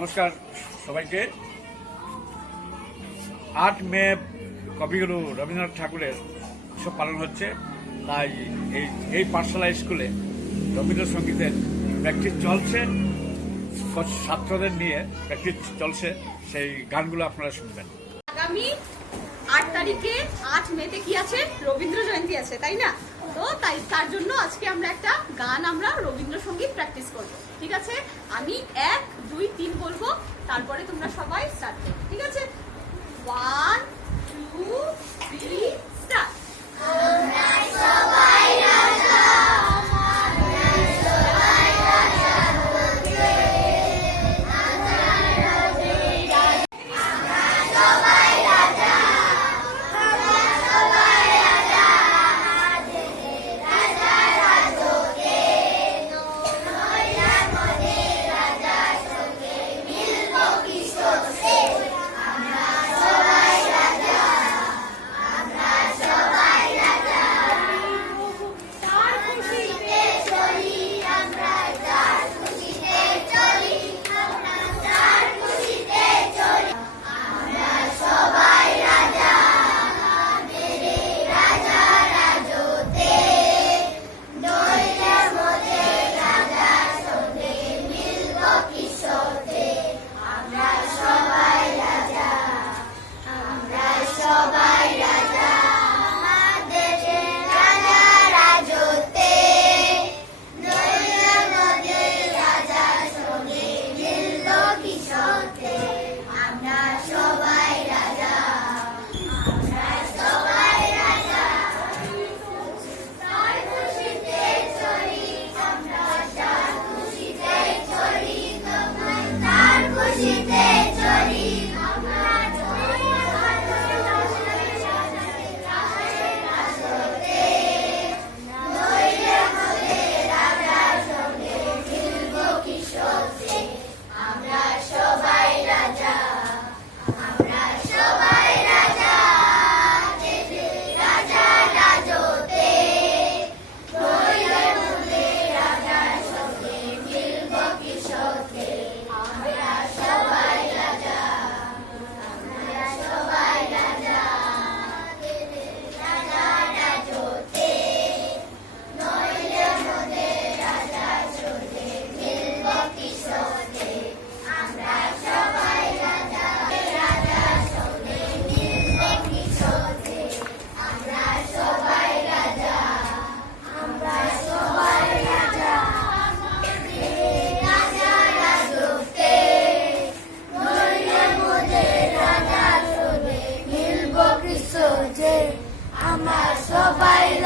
নমস্কার সবাইকে। আট মে কবিগুরু রবীন্দ্রনাথ ঠাকুরের উৎসব পালন হচ্ছে। তাই এই এই পাঠশালা স্কুলে রবীন্দ্রসঙ্গীতের প্র্যাকটিস চলছে। ছাত্রদের নিয়ে প্র্যাকটিস চলছে। সেই গানগুলো আপনারা শুনবেন। আগামী আট তারিখে আট মেতে কি আছে? রবীন্দ্র জয়ন্তী আছে, তাই না? তো তাই, তার জন্য আজকে আমরা একটা গান আমরা রবীন্দ্রসঙ্গীত প্র্যাকটিস করব। ঠিক আছে? আমি এক বলব তারপরে তোমরা সবাই স্টার্ট করো। So bye.